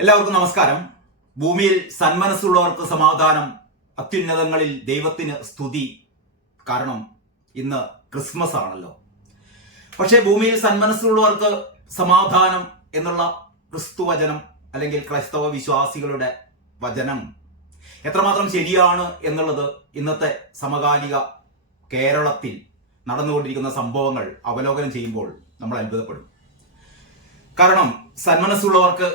എല്ലാവർക്കും നമസ്കാരം. ഭൂമിയിൽ സന്മനസ്സുള്ളവർക്ക് സമാധാനം, അത്യുന്നതങ്ങളിൽ ദൈവത്തിന് സ്തുതി. കാരണം ഇന്ന് ക്രിസ്മസ് ആണല്ലോ. പക്ഷേ ഭൂമിയിൽ സന്മനസ്സുള്ളവർക്ക് സമാധാനം എന്നുള്ള ക്രിസ്തുവചനം അല്ലെങ്കിൽ ക്രൈസ്തവ വിശ്വാസികളുടെ വചനം എത്രമാത്രം ശരിയാണ് എന്നുള്ളത് ഇന്നത്തെ സമകാലിക കേരളത്തിൽ നടന്നുകൊണ്ടിരിക്കുന്ന സംഭവങ്ങൾ അവലോകനം ചെയ്യുമ്പോൾ നമ്മൾ അത്ഭുതപ്പെടും. കാരണം സന്മനസ്സുള്ളവർക്ക്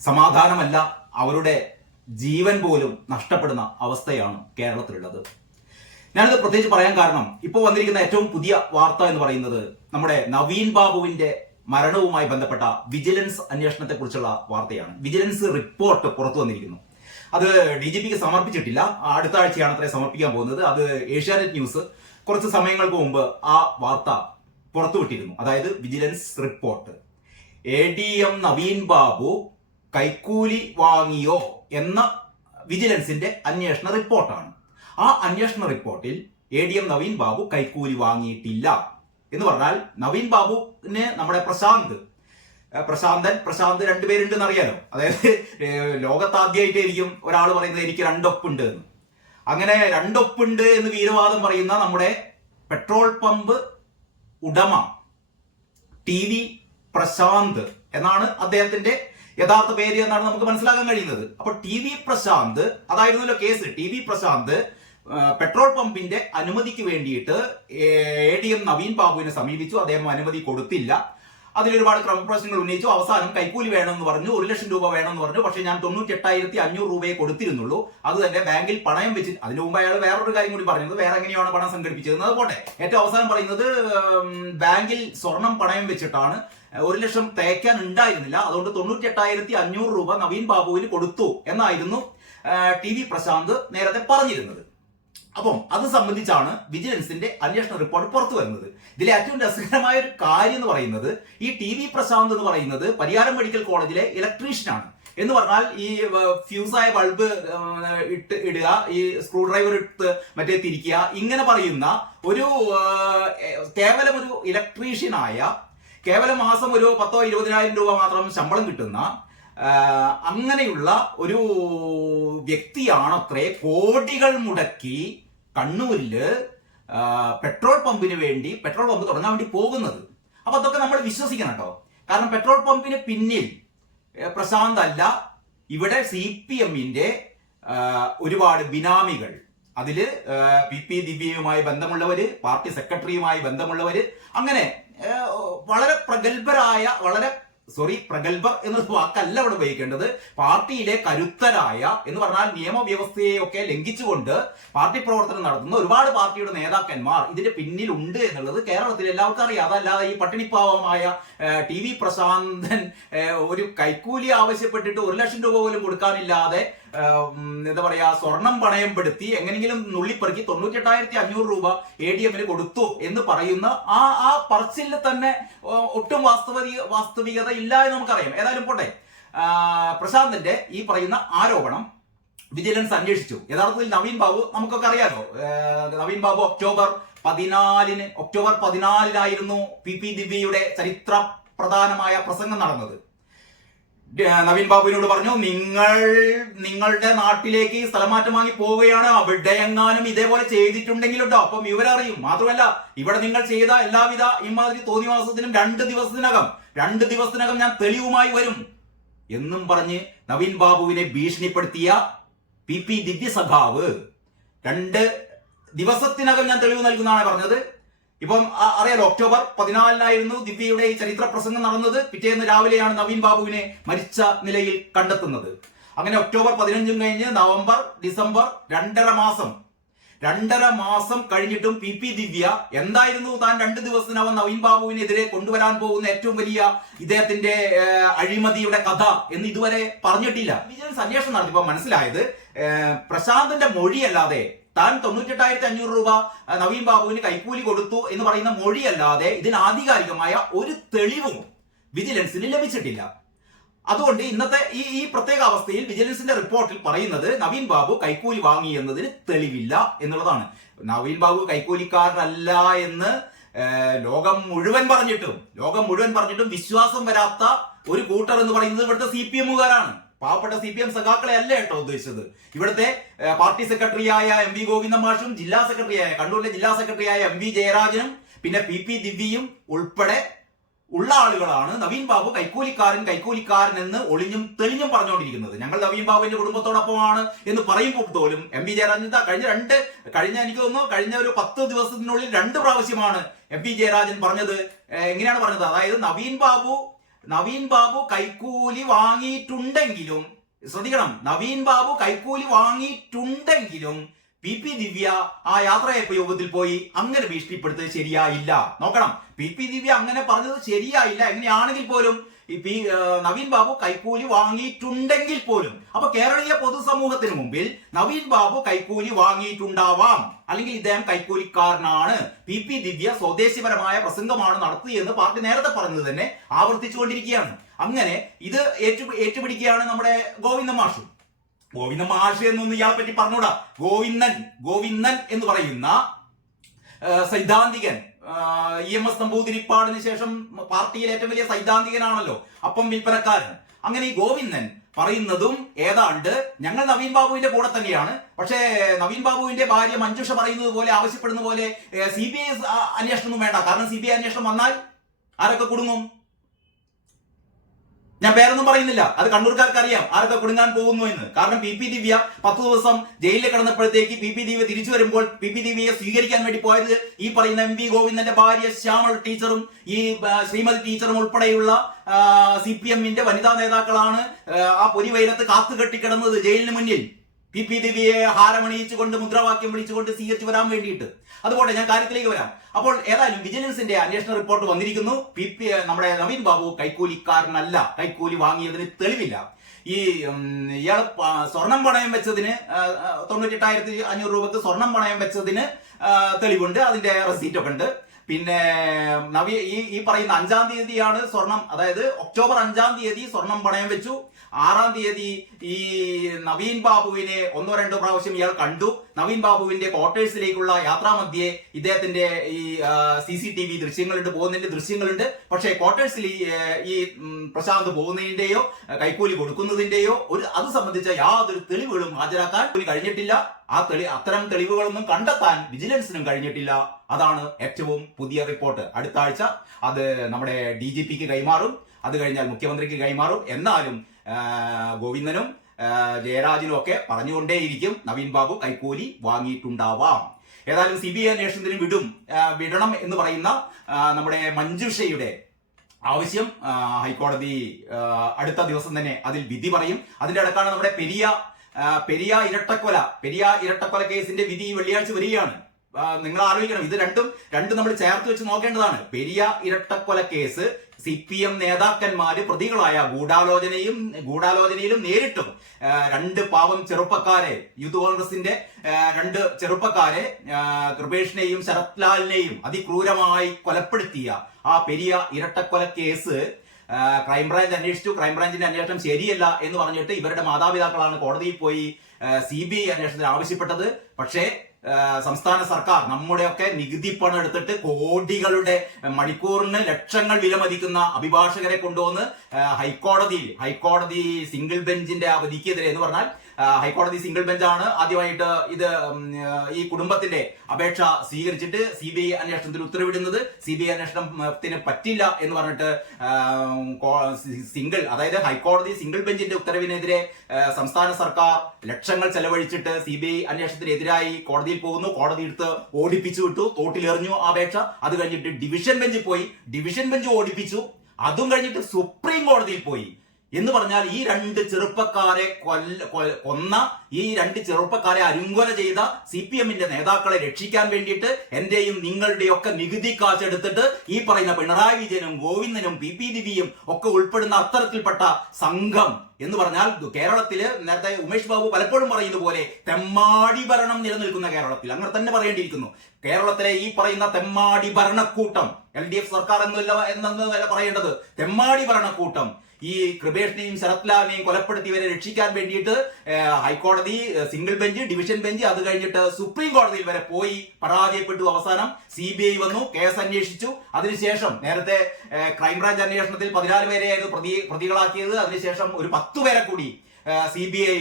സമാധാനമല്ല, അവരുടെ ജീവൻ പോലും നഷ്ടപ്പെടുന്ന അവസ്ഥയാണ് കേരളത്തിലുള്ളത്. ഞാനിത് പ്രത്യേകിച്ച് പറയാൻ കാരണം ഇപ്പോൾ വന്നിരിക്കുന്ന ഏറ്റവും പുതിയ വാർത്ത എന്ന് പറയുന്നത് നമ്മുടെ നവീൻ ബാബുവിന്റെ മരണവുമായി ബന്ധപ്പെട്ട വിജിലൻസ് അന്വേഷണത്തെക്കുറിച്ചുള്ള വാർത്തയാണ്. വിജിലൻസ് റിപ്പോർട്ട് പുറത്തു വന്നിരിക്കുന്നു. അത് DGPക്ക് സമർപ്പിച്ചിട്ടില്ല, അടുത്ത ആഴ്ചയാണ് അത്രേ സമർപ്പിക്കാൻ പോകുന്നത്. അത് ഏഷ്യാനെറ്റ് ന്യൂസ് കുറച്ച് സമയങ്ങൾക്ക് മുമ്പ് ആ വാർത്ത പുറത്തുവിട്ടിരുന്നു. അതായത് vigilance report, ADM Naveen Babu കൈക്കൂലി വാങ്ങിയോ എന്ന വിജിലൻസിന്റെ അന്വേഷണ റിപ്പോർട്ടാണ്. ആ അന്വേഷണ റിപ്പോർട്ടിൽ ADM നവീൻ ബാബു കൈക്കൂലി വാങ്ങിയിട്ടില്ല എന്ന് പറഞ്ഞാൽ, നവീൻ ബാബുവിന് നമ്മുടെ പ്രശാന്ത് രണ്ടുപേരുണ്ടെന്ന് അറിയാലോ. അതായത് ലോകത്താദ്യമായിട്ടായിരിക്കും ഒരാൾ പറയുന്നത് എനിക്ക് രണ്ടൊപ്പുണ്ട് എന്ന്. അങ്ങനെ രണ്ടൊപ്പുണ്ട് എന്ന് വീരവാദം പറയുന്ന നമ്മുടെ പെട്രോൾ പമ്പ് ഉടമ TV പ്രശാന്ത് എന്നാണ് അദ്ദേഹത്തിന്റെ യഥാർത്ഥ പേര് എന്നാണ് നമുക്ക് മനസ്സിലാക്കാൻ കഴിയുന്നത്. അപ്പൊ TV പ്രശാന്ത്, അതായിരുന്നല്ലോ കേസ്. TV പ്രശാന്ത് പെട്രോൾ പമ്പിന്റെ അനുമതിക്ക് വേണ്ടിയിട്ട് ADM നവീൻ ബാബുവിനെ സമീപിച്ചു. അദ്ദേഹം അനുമതി കൊടുത്തില്ല. അതിലൊരുപാട് ക്രമപ്രശ്നങ്ങൾ ഉന്നയിച്ചു. അവസാനം കൈക്കൂലി വേണമെന്ന് പറഞ്ഞു, 1 ലക്ഷം രൂപ വേണമെന്ന് പറഞ്ഞു. പക്ഷെ ഞാൻ 98,500 രൂപയെ കൊടുത്തിരുന്നുള്ളൂ. അത് തന്നെ ബാങ്കിൽ പണയം വെച്ച്. അതിനു മുമ്പ് അയാൾ വേറൊരു കാര്യം കൂടി പറഞ്ഞത്, വേറെ എങ്ങനെയാണ് പണം സംഘടിപ്പിച്ചത് അത് പോട്ടെ. ഏറ്റവും അവസാനം പറയുന്നത് ബാങ്കിൽ സ്വർണം പണയം വെച്ചിട്ടാണ് 1 ലക്ഷം തേക്കാൻ ഉണ്ടായിരുന്നില്ല, അതുകൊണ്ട് 98,500 രൂപ നവീൻ ബാബുവിന് കൊടുത്തു എന്നായിരുന്നു TV പ്രശാന്ത് നേരത്തെ പറഞ്ഞിരുന്നത്. അപ്പം അത് സംബന്ധിച്ചാണ് വിജിലൻസിന്റെ അന്വേഷണ റിപ്പോർട്ട് പുറത്തു വരുന്നത്. ഇതിലെ ഏറ്റവും രസകരമായ ഒരു കാര്യം എന്ന് പറയുന്നത്, ഈ TV പ്രശാന്ത് എന്ന് പറയുന്നത് പരിയാരം മെഡിക്കൽ കോളേജിലെ ഇലക്ട്രീഷ്യനാണ്. എന്ന് പറഞ്ഞാൽ ഈ ഫ്യൂസായ ബൾബ് ഇടുക, ഈ സ്ക്രൂ ഡ്രൈവർ ഇട്ട് മറ്റേ തിരിക്കുക, ഇങ്ങനെ പറയുന്ന ഒരു കേവലം ഒരു ഇലക്ട്രീഷ്യനായ, കേവലം മാസം ഒരു 10,000-20,000 രൂപ മാത്രം ശമ്പളം കിട്ടുന്ന അങ്ങനെയുള്ള ഒരു വ്യക്തിയാണത്രേ കോടികൾ മുടക്കി കണ്ണൂരില് പെട്രോൾ പമ്പിന് വേണ്ടി പെട്രോൾ പമ്പ് തുടങ്ങാൻ വേണ്ടി പോകുന്നത്. അപ്പൊ അതൊക്കെ നമ്മൾ വിശ്വസിക്കണം കേട്ടോ. കാരണം പെട്രോൾ പമ്പിന് പിന്നിൽ പ്രശാന്ത് അല്ല, ഇവിടെ CPMന്റെ ഒരുപാട് ബിനാമികൾ, അതില് PP ദിവ്യയുമായി ബന്ധമുള്ളവര്, പാർട്ടി സെക്രട്ടറിയുമായി ബന്ധമുള്ളവര്, അങ്ങനെ വളരെ പ്രഗത്ഭരായ, പ്രഗത്ഭർ എന്നത് വാക്കല്ല ഇവിടെ ഉപയോഗിക്കേണ്ടത്, പാർട്ടിയിലെ കരുത്തരായ, എന്ന് പറഞ്ഞാൽ നിയമവ്യവസ്ഥയെയൊക്കെ ലംഘിച്ചുകൊണ്ട് പാർട്ടി പ്രവർത്തനം നടത്തുന്ന ഒരുപാട് പാർട്ടിയുടെ നേതാക്കന്മാർ ഇതിന്റെ പിന്നിലുണ്ട് എന്നുള്ളത് കേരളത്തിൽ എല്ലാവർക്കും അറിയാം. അതല്ലാതെ ഈ പട്ടിണിപ്പാവമായ TV പ്രശാന്തൻ ഒരു കൈക്കൂലി ആവശ്യപ്പെട്ടിട്ട് 1 ലക്ഷം രൂപ പോലും കൊടുക്കാനില്ലാതെ എന്താ പറയാ, സ്വർണം പണയപ്പെടുത്തി എങ്ങനെങ്കിലും നുള്ളിപ്പെറുക്കി 98,500 രൂപ ADMന് കൊടുത്തു എന്ന് പറയുന്ന ആ പറച്ചിലിൽ തന്നെ ഒട്ടും വാസ്തവികത ഇല്ല എന്ന് നമുക്കറിയാം. ഏതായാലും പോട്ടെ, പ്രശാന്തിന്റെ ഈ പറയുന്ന ആരോപണം വിജിലൻസ് അന്വേഷിച്ചു. യഥാർത്ഥത്തിൽ നവീൻ ബാബു നമുക്കൊക്കെ അറിയാലോ. നവീൻ ബാബു ഒക്ടോബർ 14-നായിരുന്നു PP ദിവ്യയുടെ ചരിത്ര പ്രധാനമായ പ്രസംഗം നടന്നത്. നവീൻ ബാബുവിനോട് പറഞ്ഞു, നിങ്ങളുടെ നാട്ടിലേക്ക് സ്ഥലമാറ്റം വാങ്ങി പോവുകയാണ്, അവിടെ എങ്ങാനും ഇതേപോലെ ചെയ്തിട്ടുണ്ടെങ്കിൽ കേട്ടോ അപ്പം ഇവരറിയും. മാത്രമല്ല, ഇവിടെ നിങ്ങൾ ചെയ്ത എല്ലാവിധ ഇമാതിരി തോന്നിവാസത്തിനും 2 ദിവസത്തിനകം ഞാൻ തെളിവുമായി വരും എന്നും പറഞ്ഞ് നവീൻ ബാബുവിനെ ഭീഷണിപ്പെടുത്തിയ PP ദിവ്യ സഖാവ് 2 ദിവസത്തിനകം ഞാൻ തെളിവ് നൽകുന്നതാണ് പറഞ്ഞത്. ഇപ്പം അറിയാലോ, ഒക്ടോബർ 14-നായിരുന്നു ദിവ്യയുടെ ഈ ചരിത്ര പ്രസംഗം നടന്നത്. പിറ്റേന്ന് രാവിലെയാണ് നവീൻ ബാബുവിനെ മരിച്ച നിലയിൽ കണ്ടെത്തുന്നത്. അങ്ങനെ ഒക്ടോബർ 15 കഴിഞ്ഞ് നവംബർ, ഡിസംബർ, 2.5 മാസം കഴിഞ്ഞിട്ടും PP ദിവ്യ എന്തായിരുന്നു താൻ 2 ദിവസത്തിനകം നവീൻ ബാബുവിനെതിരെ കൊണ്ടുവരാൻ പോകുന്ന ഏറ്റവും വലിയ ഇദ്ദേഹത്തിന്റെ അഴിമതിയുടെ കഥ എന്ന് ഇതുവരെ പറഞ്ഞിട്ടില്ല. വിജിലൻസ് അന്വേഷണം നടത്തിയപ്പോൾ മനസ്സിലായത്, പ്രശാന്തിന്റെ മൊഴിയല്ലാതെ, താൻ 98,500 രൂപ നവീൻ ബാബുവിന് കൈക്കൂലി കൊടുത്തു എന്ന് പറയുന്ന മൊഴിയല്ലാതെ ഇതിന് ആധികാരികമായ ഒരു തെളിവും വിജിലൻസിന് ലഭിച്ചിട്ടില്ല. അതുകൊണ്ട് ഇന്നത്തെ ഈ പ്രത്യേക അവസ്ഥയിൽ വിജിലൻസിന്റെ റിപ്പോർട്ടിൽ പറയുന്നത് നവീൻ ബാബു കൈക്കൂലി വാങ്ങി എന്നതിന് തെളിവില്ല എന്നുള്ളതാണ്. നവീൻ ബാബു കൈക്കൂലിക്കാരനല്ല എന്ന് ലോകം മുഴുവൻ പറഞ്ഞിട്ടും വിശ്വാസം വരാത്ത ഒരു കൂട്ടർ എന്ന് പറയുന്നത് ഇവിടുത്തെ CPM-കാരാണ്. പാവപ്പെട്ട CPM സഖാക്കളെ അല്ല കേട്ടോ ഉദ്ദേശിച്ചത്. ഇവിടുത്തെ പാർട്ടി സെക്രട്ടറിയായ MV ഗോവിന്ദൻ മാഷും കണ്ണൂരിലെ ജില്ലാ സെക്രട്ടറിയായ MV ജയരാജനും പിന്നെ PP ദിവ്യയും ഉൾപ്പെടെ ഉള്ള ആളുകളാണ് നവീൻ ബാബു കൈക്കൂലിക്കാരൻ എന്ന് ഒളിഞ്ഞും തെളിഞ്ഞും പറഞ്ഞുകൊണ്ടിരിക്കുന്നത്. ഞങ്ങൾ നവീൻ ബാബുവിന്റെ കുടുംബത്തോടൊപ്പമാണ് എന്ന് പറയുമ്പോൾ പോലും MV ജയരാജൻ എനിക്ക് തോന്നുന്നു കഴിഞ്ഞ ഒരു 10 ദിവസത്തിനുള്ളിൽ 2 പ്രാവശ്യമാണ് MV ജയരാജൻ പറഞ്ഞത്. എങ്ങനെയാണ് പറഞ്ഞത്? അതായത് നവീൻ ബാബു കൈക്കൂലി വാങ്ങിയിട്ടുണ്ടെങ്കിലും, ശ്രദ്ധിക്കണം, നവീൻ ബാബു കൈക്കൂലി വാങ്ങിയിട്ടുണ്ടെങ്കിലും PP ദിവ്യ ആ യാത്രയയപ്പ് യോഗത്തിൽ പോയി അങ്ങനെ ഭീഷണിപ്പെടുത്തത് ശരിയായില്ല. നോക്കണം, PP ദിവ്യ അങ്ങനെ പറഞ്ഞത് ശരിയായില്ല. എങ്ങനെയാണെങ്കിൽ പോലും നവീൻ ബാബു കൈക്കൂലി വാങ്ങിയിട്ടുണ്ടെങ്കിൽ പോലും അപ്പൊ കേരളീയ പൊതുസമൂഹത്തിന് മുമ്പിൽ നവീൻ ബാബു കൈക്കൂലി വാങ്ങിയിട്ടുണ്ടാവാം, അല്ലെങ്കിൽ ഇദ്ദേഹം കൈക്കൂലിക്കാരനാണ്, PP ദിവ്യ സ്വദേശിപരമായ പ്രസംഗമാണ് നടത്തിയെന്ന് പാർട്ടി നേരത്തെ പറഞ്ഞത് തന്നെ ആവർത്തിച്ചുകൊണ്ടിരിക്കുകയാണ്. അങ്ങനെ ഇത് ഏറ്റുപിടിക്കുകയാണ് നമ്മുടെ ഗോവിന്ദൻ മാഷ് എന്നൊന്നും ഇയാളെ പറ്റി പറഞ്ഞൂടാ. ഗോവിന്ദൻ എന്ന് പറയുന്ന സൈദ്ധാന്തികൻ, EMS നമ്പൂതിരിപ്പാടിന് ശേഷം പാർട്ടിയിലെ ഏറ്റവും വലിയ സൈദ്ധാന്തികനാണല്ലോ, അപ്പം വിൽപ്പനക്കാരൻ. അങ്ങനെ ഈ ഗോവിന്ദൻ പറയുന്നതും ഏതാണ്ട് ഞങ്ങൾ നവീൻ ബാബുവിന്റെ കൂടെ തന്നെയാണ്. പക്ഷേ നവീൻ ബാബുവിന്റെ ഭാര്യ മഞ്ജുഷ പറയുന്നത് പോലെ, ആവശ്യപ്പെടുന്ന പോലെ CBI അന്വേഷണമൊന്നും വേണ്ട. കാരണം CBI അന്വേഷണം വന്നാൽ ആരൊക്കെ കുടുങ്ങും? ഞാൻ പേരൊന്നും പറയുന്നില്ല, അത് കണ്ണൂർക്കാർക്ക് അറിയാം ആരൊക്കെ കുടുങ്ങാൻ പോകുന്നു എന്ന്. കാരണം PP ദിവ്യ 10 ദിവസം ജയിലിൽ കിടന്നപ്പോഴത്തേക്ക് PP ദിവ്യ തിരിച്ചു വരുമ്പോൾ PP ദിവ്യയെ സ്വീകരിക്കാൻ വേണ്ടി പോയത് ഈ പറയുന്ന MV ഗോവിന്ദന്റെ ഭാര്യ ശ്യാമൾ ടീച്ചറും ഈ ശ്രീമതി ടീച്ചറും ഉൾപ്പെടെയുള്ള CPM-ന്റെ വനിതാ നേതാക്കളാണ്. ആ പൊരിവൈരത്ത് കാത്തുകെട്ടിക്കിടന്നത് ജയിലിന് മുന്നിൽ PP ദിവ്യയെ ഹാരമണിയിച്ചുകൊണ്ട് മുദ്രാവാക്യം വിളിച്ചുകൊണ്ട് സ്വീകരിച്ചു വരാൻ വേണ്ടിയിട്ട്. അതുപോലെ ഞാൻ കാര്യത്തിലേക്ക് വരാം. അപ്പോൾ ഏതായാലും വിജിലൻസിന്റെ അന്വേഷണ റിപ്പോർട്ട് വന്നിരിക്കുന്നു. നമ്മുടെ നവീൻ ബാബു കൈക്കൂലിക്കാരനല്ല, കൈക്കൂലി വാങ്ങിയതിന് തെളിവില്ല. ഇയാൾ സ്വർണം പണയം വെച്ചതിന് 98,500 രൂപക്ക് സ്വർണം പണയം വെച്ചതിന് തെളിവുണ്ട്, അതിന്റെ റെസീറ്റ് ഒക്കെ ഉണ്ട്. പിന്നെ ഈ പറയുന്ന 5-ാം തീയതിയാണ് സ്വർണം, അതായത് ഒക്ടോബർ 5-ാം തീയതി സ്വർണം പണയം വെച്ചു. 6-ാം തീയതി ഈ നവീൻ ബാബുവിനെ 1-2 പ്രാവശ്യം ഇയാൾ കണ്ടു. നവീൻ ബാബുവിന്റെ ക്വാർട്ടേഴ്സിലേക്കുള്ള യാത്രാമധ്യേ ഇദ്ദേഹത്തിന്റെ ഈ CCTV പോകുന്നതിന്റെ ദൃശ്യങ്ങളുണ്ട്. പക്ഷേ ക്വാർട്ടേഴ്സിൽ ഈ പ്രശാന്ത് പോകുന്നതിന്റെയോ കൈക്കൂലി കൊടുക്കുന്നതിന്റെയോ അത് സംബന്ധിച്ച യാതൊരു തെളിവുകളും ഹാജരാക്കാൻ കഴിഞ്ഞിട്ടില്ല. അത്തരം തെളിവുകളൊന്നും കണ്ടെത്താൻ വിജിലൻസിനും കഴിഞ്ഞിട്ടില്ല. അതാണ് ഏറ്റവും പുതിയ റിപ്പോർട്ട്. അടുത്ത ആഴ്ച അത് നമ്മുടെ DGPക്ക് കൈമാറും, അത് കഴിഞ്ഞാൽ മുഖ്യമന്ത്രിക്ക് കൈമാറും. എന്നാലും ഗോവിന്ദനും ജയരാജനും ഒക്കെ പറഞ്ഞുകൊണ്ടേയിരിക്കും നവീൻ ബാബു കൈക്കൂലി വാങ്ങിയിട്ടുണ്ടാവാം. ഏതായാലും CBI അന്വേഷണത്തിന് വിടണം എന്ന് പറയുന്ന നമ്മുടെ മഞ്ജുഷയുടെ ആവശ്യം ഹൈക്കോടതി അടുത്ത ദിവസം തന്നെ അതിൽ വിധി പറയും. അതിന്റെ അടുത്താണ് നമ്മുടെ പെരിയ ഇരട്ടക്കൊല കേസിന്റെ വിധി വെള്ളിയാഴ്ച വരികയാണ്. നിങ്ങൾ ആലോചിക്കണം, ഇത് രണ്ടും നമ്മൾ ചേർത്ത് വെച്ച് നോക്കേണ്ടതാണ്. പെരിയ ഇരട്ടക്കൊല കേസ് CPM നേതാക്കന്മാര് പ്രതികളായ ഗൂഢാലോചനയിലും നേരിട്ടും 2 പാവം ചെറുപ്പക്കാരെ, യൂത്ത് കോൺഗ്രസിന്റെ 2 ചെറുപ്പക്കാരെ, കൃപേഷിനെയും ശരത് ലാലിനെയും അതിക്രൂരമായി കൊലപ്പെടുത്തിയ ആ പെരിയ ഇരട്ടക്കൊല കേസ് ക്രൈംബ്രാഞ്ച് അന്വേഷിച്ചു. ക്രൈംബ്രാഞ്ചിന്റെ അന്വേഷണം ശരിയല്ല എന്ന് പറഞ്ഞിട്ട് ഇവരുടെ മാതാപിതാക്കളാണ് കോടതിയിൽ പോയി CBI അന്വേഷണത്തിന് ആവശ്യപ്പെട്ടത്. പക്ഷേ സംസ്ഥാന സർക്കാർ നമ്മുടെയൊക്കെ നികുതി പണം എടുത്തിട്ട് കോടികളുടെ, മണിക്കൂറിന് ലക്ഷങ്ങൾ വിലമതിക്കുന്ന അഭിഭാഷകരെ കൊണ്ടുവന്ന് ഹൈക്കോടതി സിംഗിൾ ബെഞ്ചിന്റെ ആ വിധിക്കെതിരെ എന്ന് പറഞ്ഞാൽ ഹൈക്കോടതി സിംഗിൾ ബെഞ്ചാണ് ആദ്യമായിട്ട് ഈ കുടുംബത്തിന്റെ അപേക്ഷ സ്വീകരിച്ചിട്ട് CBI അന്വേഷണത്തിന് ഉത്തരവിടുന്നത്. CBI അന്വേഷണത്തിന് പറ്റില്ല എന്ന് പറഞ്ഞിട്ട് അതായത് ഹൈക്കോടതി സിംഗിൾ ബെഞ്ചിന്റെ ഉത്തരവിനെതിരെ സംസ്ഥാന സർക്കാർ ലക്ഷങ്ങൾ ചെലവഴിച്ചിട്ട് CBI അന്വേഷണത്തിനെതിരായി കോടതിയിൽ പോകുന്നു. കോടതി എടുത്ത് ഓടിപ്പിച്ചു വിട്ടു, തോട്ടിലെറിഞ്ഞു അപേക്ഷ. അത് കഴിഞ്ഞിട്ട് ഡിവിഷൻ ബെഞ്ച് ഓടിപ്പിച്ചു. അതും കഴിഞ്ഞിട്ട് സുപ്രീം കോടതിയിൽ പോയി. എന്ന് പറഞ്ഞാൽ ഈ 2 ചെറുപ്പക്കാരെ കൊന്ന, ഈ 2 ചെറുപ്പക്കാരെ അരുങ്കൊല ചെയ്ത CPM-ന്റെ നേതാക്കളെ രക്ഷിക്കാൻ വേണ്ടിയിട്ട് എന്റെയും നിങ്ങളുടെയും ഒക്കെ നികുതി കാശെടുത്തിട്ട് ഈ പറയുന്ന പിണറായി വിജയനും ഗോവിന്ദനും PP ദിവ്യയും ഒക്കെ ഉൾപ്പെടുന്ന അത്തരത്തിൽപ്പെട്ട സംഘം എന്ന് പറഞ്ഞാൽ കേരളത്തില് നേരത്തെ ഉമേഷ് ബാബു പലപ്പോഴും പറയുന്ന പോലെ തെമ്മാടി ഭരണം നിലനിൽക്കുന്ന കേരളത്തിൽ, അങ്ങനെ തന്നെ പറയേണ്ടിയിരിക്കുന്നു. കേരളത്തിലെ ഈ പറയുന്ന തെമ്മാടി ഭരണക്കൂട്ടം, LDF സർക്കാർ എന്നല്ല പറയേണ്ടത്, തെമ്മാടി ഭരണക്കൂട്ടം ഈ കൃപേഷിനെയും ശരത്ലാലിനെയും കൊലപ്പെടുത്തിയവരെ രക്ഷിക്കാൻ വേണ്ടിയിട്ട് ഹൈക്കോടതി, സിംഗിൾ ബെഞ്ച്, ഡിവിഷൻ ബെഞ്ച്, അത് കഴിഞ്ഞിട്ട് സുപ്രീം കോടതിയിൽ വരെ പോയി പരാജയപ്പെട്ടു. അവസാനം CBI വന്നു, കേസ് അന്വേഷിച്ചു. അതിനുശേഷം നേരത്തെ ക്രൈംബ്രാഞ്ച് അന്വേഷണത്തിൽ 14 പേരെയായിരുന്നു പ്രതികളാക്കിയത്. അതിനുശേഷം ഒരു 10 പേരെ കൂടി CBI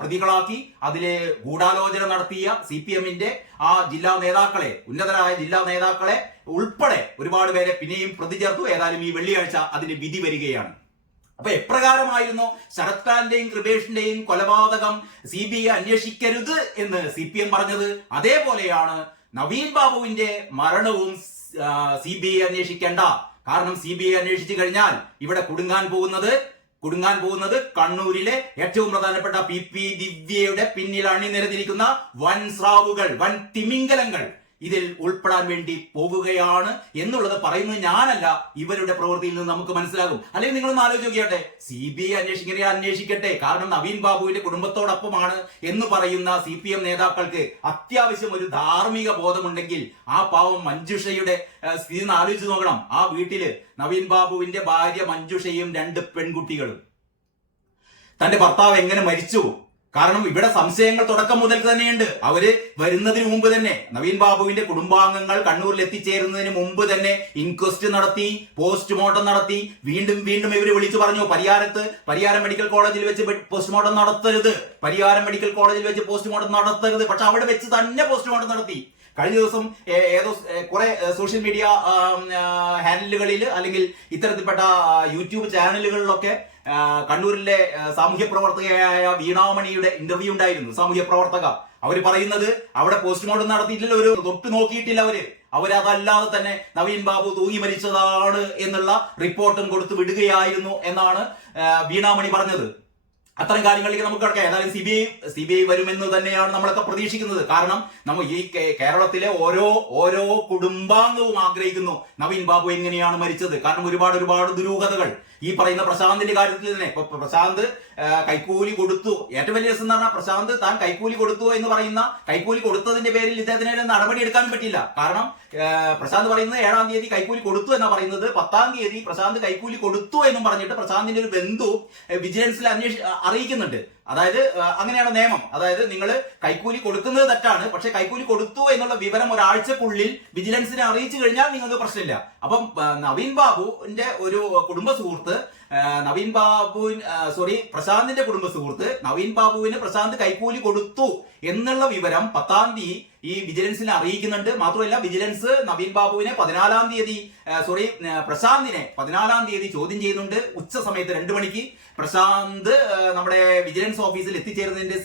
പ്രതികളാക്കി. അതിലെ ഗൂഢാലോചന നടത്തിയ CPM-ന്റെ ആ ജില്ലാ നേതാക്കളെ, ഉന്നതരായ ജില്ലാ നേതാക്കളെ ഉൾപ്പെടെ ഒരുപാട് പേരെ പിന്നെയും പ്രതി ചേർത്തു. ഏതായാലും ഈ വെള്ളിയാഴ്ച അതിന് വിധി വരികയാണ്. അപ്പൊ എപ്രകാരമായിരുന്നു ശരത്ലാലിന്റെയും കൃപേഷിന്റെയും കൊലപാതകം CBI അന്വേഷിക്കരുത് എന്ന് CPM പറഞ്ഞത്, അതേപോലെയാണ് നവീൻ ബാബുവിന്റെ മരണവും CBI അന്വേഷിക്കേണ്ട. കാരണം CBI അന്വേഷിച്ചു കഴിഞ്ഞാൽ ഇവിടെ കുടുങ്ങാൻ പോകുന്നത് കണ്ണൂരിലെ ഏറ്റവും പ്രധാനപ്പെട്ട PP ദിവ്യയുടെ പിന്നിൽ അണിനിരന്നിരിക്കുന്ന വൻ സ്രാവുകൾ, വൻ തിമിംഗലങ്ങൾ ഇതിൽ ഉൾപ്പെടാൻ വേണ്ടി പോകുകയാണ് എന്നുള്ളത് പറയുന്നത് ഞാനല്ല, ഇവരുടെ പ്രവൃത്തിയിൽ നിന്ന് നമുക്ക് മനസ്സിലാകും. അല്ലെങ്കിൽ നിങ്ങളൊന്ന് ആലോചിച്ച് നോക്കിയാട്ടെ, CBI അന്വേഷിക്കട്ടെ. കാരണം നവീൻ ബാബുവിന്റെ കുടുംബത്തോടൊപ്പമാണ് എന്ന് പറയുന്ന CPM നേതാക്കൾക്ക് അത്യാവശ്യം ഒരു ധാർമ്മിക ബോധമുണ്ടെങ്കിൽ ആ പാവം മഞ്ജുഷയുടെ സ്ഥിതി ഒന്ന് ആലോചിച്ച് നോക്കണം. ആ വീട്ടില് നവീൻ ബാബുവിന്റെ ഭാര്യ മഞ്ജുഷയും 2 പെൺകുട്ടികളും. തന്റെ ഭർത്താവ് എങ്ങനെ മരിച്ചു? കാരണം ഇവിടെ സംശയങ്ങൾ തുടക്കം മുതൽ തന്നെയുണ്ട്. അവര് വരുന്നതിന് മുമ്പ് തന്നെ, നവീൻ ബാബുവിന്റെ കുടുംബാംഗങ്ങൾ കണ്ണൂരിൽ എത്തിച്ചേരുന്നതിന് മുമ്പ് തന്നെ ഇൻക്വസ്റ്റ് നടത്തി, പോസ്റ്റ്മോർട്ടം നടത്തി. വീണ്ടും ഇവര് വിളിച്ചു പറഞ്ഞു, പരിയാരം മെഡിക്കൽ കോളേജിൽ വെച്ച് പോസ്റ്റ്മോർട്ടം നടത്തരുത്, പക്ഷെ അവിടെ വെച്ച് തന്നെ പോസ്റ്റ്മോർട്ടം നടത്തി. കഴിഞ്ഞ ദിവസം ഏതോ കുറെ സോഷ്യൽ മീഡിയ ഹാൻഡിലുകളിൽ അല്ലെങ്കിൽ ഇത്തരത്തിൽപ്പെട്ട യൂട്യൂബ് ചാനലുകളിലൊക്കെ കണ്ണൂരിലെ സാമൂഹ്യ പ്രവർത്തകയായ വീണാമണിയുടെ ഇന്റർവ്യൂ ഉണ്ടായിരുന്നു. സാമൂഹ്യ പ്രവർത്തക അവര് പറയുന്നത് അവിടെ പോസ്റ്റ്മോർട്ടം നടത്തിയിട്ടില്ല, ഒരു തൊട്ട് നോക്കിയിട്ടില്ല. അവരതല്ലാതെ തന്നെ നവീൻ ബാബു തൂങ്ങി മരിച്ചതാണ് എന്നുള്ള റിപ്പോർട്ടും കൊടുത്തു വിടുകയായിരുന്നു എന്നാണ് വീണാമണി പറഞ്ഞത്. അത്തരം കാര്യങ്ങളിലേക്ക് നമുക്ക് കിടക്കാം. ഏതായാലും CBI വരുമെന്ന് തന്നെയാണ് നമ്മളൊക്കെ പ്രതീക്ഷിക്കുന്നത്. കാരണം നമ്മൾ ഈ കേരളത്തിലെ ഓരോ കുടുംബാംഗവും ആഗ്രഹിക്കുന്നു നവീൻ ബാബു എങ്ങനെയാണ് മരിച്ചത്. കാരണം ഒരുപാട് ദുരൂഹതകൾ ഈ പറയുന്ന പ്രശാന്തിന്റെ കാര്യത്തിൽ തന്നെ. ഇപ്പൊ പ്രശാന്ത് കൈക്കൂലി കൊടുത്തു, ഏറ്റവും വലിയ രസം എന്ന് പറഞ്ഞാൽ പ്രശാന്ത് താൻ കൈക്കൂലി കൊടുത്തു എന്ന് പറയുന്ന, കൈക്കൂലി കൊടുത്തതിന്റെ പേരിൽ ഇദ്ദേഹത്തിന് നടപടി എടുക്കാനും പറ്റില്ല. കാരണം പ്രശാന്ത് പറയുന്നത് 7-ാം തീയതി കൈക്കൂലി കൊടുത്തു എന്നാ പറയുന്നത്. 10-ാം തീയതി പ്രശാന്ത് കൈക്കൂലി കൊടുത്തു എന്നും പറഞ്ഞിട്ട് പ്രശാന്തിന്റെ ഒരു ബന്ധു വിജിലൻസിൽ അറിയിക്കുന്നുണ്ട്. അതായത് അങ്ങനെയാണ് നിയമം. അതായത് നിങ്ങൾ കൈക്കൂലി കൊടുക്കുന്നത് തെറ്റാണ്, പക്ഷെ കൈക്കൂലി കൊടുത്തു എന്നുള്ള വിവരം ഒരാഴ്ചക്കുള്ളിൽ വിജിലൻസിനെ അറിയിച്ചു കഴിഞ്ഞാൽ നിങ്ങൾക്ക് പ്രശ്നമില്ല. അപ്പം നവീൻ ബാബുവിന്റെ ഒരു കുടുംബ സുഹൃത്ത് പ്രശാന്തിന്റെ കുടുംബ സുഹൃത്ത് നവീൻ ബാബുവിന് പ്രശാന്ത് കൈക്കൂലി കൊടുത്തു എന്നുള്ള വിവരം 10-ാം തീയതി ഈ വിജിലൻസിനെ അറിയിക്കുന്നുണ്ട്. മാത്രമല്ല വിജിലൻസ് നവീൻ ബാബുവിനെ പ്രശാന്തിനെ 14-ാം തീയതി ചോദ്യം ചെയ്യുന്നുണ്ട്. ഉച്ച സമയത്ത് 2 മണിക്ക് പ്രശാന്ത് നമ്മുടെ വിജിലൻസ് ഓഫീസിൽ എത്തിച്ചേരുന്നതിന്റെ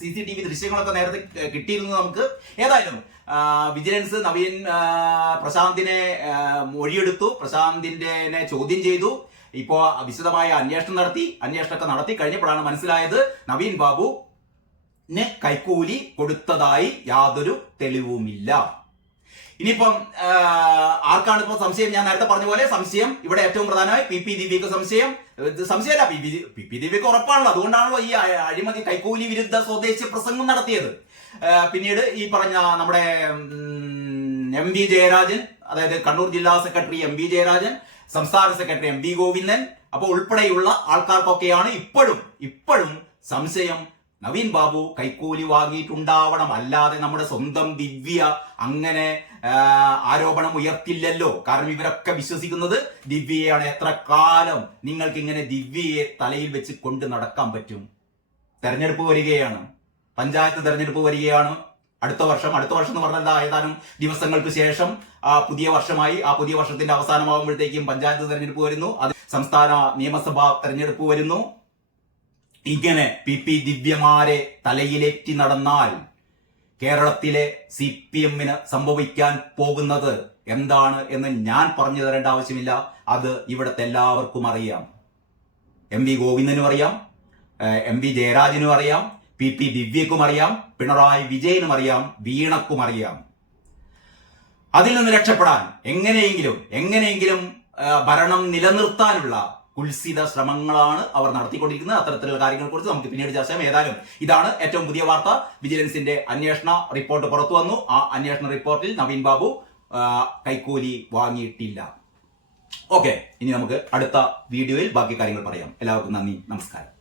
CCTV ദൃശ്യങ്ങളൊക്കെ നേരത്തെ കിട്ടിയിരുന്നു നമുക്ക്. ഏതായാലും വിജിലൻസ് പ്രശാന്തിനെ മൊഴിയെടുത്തു, പ്രശാന്തിന്റെ ചോദ്യം ചെയ്തു. ഇപ്പോ വിശദമായ അന്വേഷണമൊക്കെ നടത്തി കഴിഞ്ഞപ്പോഴാണ് മനസ്സിലായത് നവീൻ ബാബുവിന് കൈക്കൂലി കൊടുത്തതായി യാതൊരു തെളിവുമില്ല. ഇനിയിപ്പം ആർക്കാണ് ഇപ്പൊ സംശയം? ഞാൻ നേരത്തെ പറഞ്ഞ പോലെ സംശയം ഇവിടെ ഏറ്റവും പ്രധാനമായി PP ദിവ്യക്ക് സംശയമല്ല, PP ദിവ്യക്ക് ഉറപ്പാണല്ലോ. അതുകൊണ്ടാണല്ലോ ഈ അഴിമതി കൈക്കൂലി വിരുദ്ധ സ്വദേശി പ്രസംഗം നടത്തിയത്. പിന്നീട് ഈ പറഞ്ഞ നമ്മുടെ MV ജയരാജൻ, അതായത് കണ്ണൂർ ജില്ലാ സെക്രട്ടറി MV ജയരാജൻ, സംസ്ഥാന സെക്രട്ടറി MV ഗോവിന്ദൻ, അപ്പോൾ ഉൾപ്പെടെയുള്ള ആൾക്കാർക്കൊക്കെയാണ് ഇപ്പോഴും സംശയം നവീൻ ബാബു കൈക്കൂലി വാങ്ങിയിട്ടുണ്ടാവണം. അല്ലാതെ നമ്മുടെ സ്വന്തം ദിവ്യ അങ്ങനെ ആരോപണം ഉയർത്തില്ലല്ലോ. കാരണം ഇവരൊക്കെ വിശ്വസിക്കുന്നത് ദിവ്യയാണ്. എത്ര കാലം നിങ്ങൾക്ക് ഇങ്ങനെ ദിവ്യയെ തലയിൽ വെച്ച് കൊണ്ട് നടക്കാൻ പറ്റും? തെരഞ്ഞെടുപ്പ് വരികയാണ്, പഞ്ചായത്ത് തെരഞ്ഞെടുപ്പ് വരികയാണ് അടുത്ത വർഷം എന്ന് പറഞ്ഞാൽ ഏതാനും ദിവസങ്ങൾക്ക് ശേഷം പുതിയ വർഷമായി. ആ പുതിയ വർഷത്തിന്റെ അവസാനമാകുമ്പോഴത്തേക്കും പഞ്ചായത്ത് തെരഞ്ഞെടുപ്പ് വരുന്നു, അത് സംസ്ഥാന നിയമസഭാ തെരഞ്ഞെടുപ്പ് വരുന്നു. ഇങ്ങനെ PP ദിവ്യമാരെ തലയിലേറ്റി നടന്നാൽ കേരളത്തിലെ CPM-ന് സംഭവിക്കാൻ പോകുന്നത് എന്താണ് എന്ന് ഞാൻ പറഞ്ഞു തരേണ്ട ആവശ്യമില്ല. അത് ഇവിടുത്തെ എല്ലാവർക്കും അറിയാം. MV ഗോവിന്ദനും അറിയാം, MV ജയരാജനും അറിയാം, PP ദിവ്യക്കും അറിയാം, പിണറായി വിജയനും അറിയാം, വീണക്കും അറിയാം. അതിൽ നിന്ന് രക്ഷപ്പെടാൻ എങ്ങനെയെങ്കിലും ഭരണം നിലനിർത്താനുള്ള കുൽസിത ശ്രമങ്ങളാണ് അവർ നടത്തിക്കൊണ്ടിരിക്കുന്നത്. അത്തരത്തിലുള്ള കാര്യങ്ങളെ കുറിച്ച് നമുക്ക് പിന്നീട് ചർച്ച ചെയ്യാം. ഏതായാലും ഇതാണ് ഏറ്റവും പുതിയ വാർത്ത. വിജിലൻസിന്റെ അന്വേഷണ റിപ്പോർട്ട് പുറത്തു വന്നു. ആ അന്വേഷണ റിപ്പോർട്ടിൽ നവീൻ ബാബു കൈക്കൂലി വാങ്ങിയിട്ടില്ല. ഓക്കെ, ഇനി നമുക്ക് അടുത്ത വീഡിയോയിൽ ബാക്കി കാര്യങ്ങൾ പറയാം. എല്ലാവർക്കും നന്ദി, നമസ്കാരം.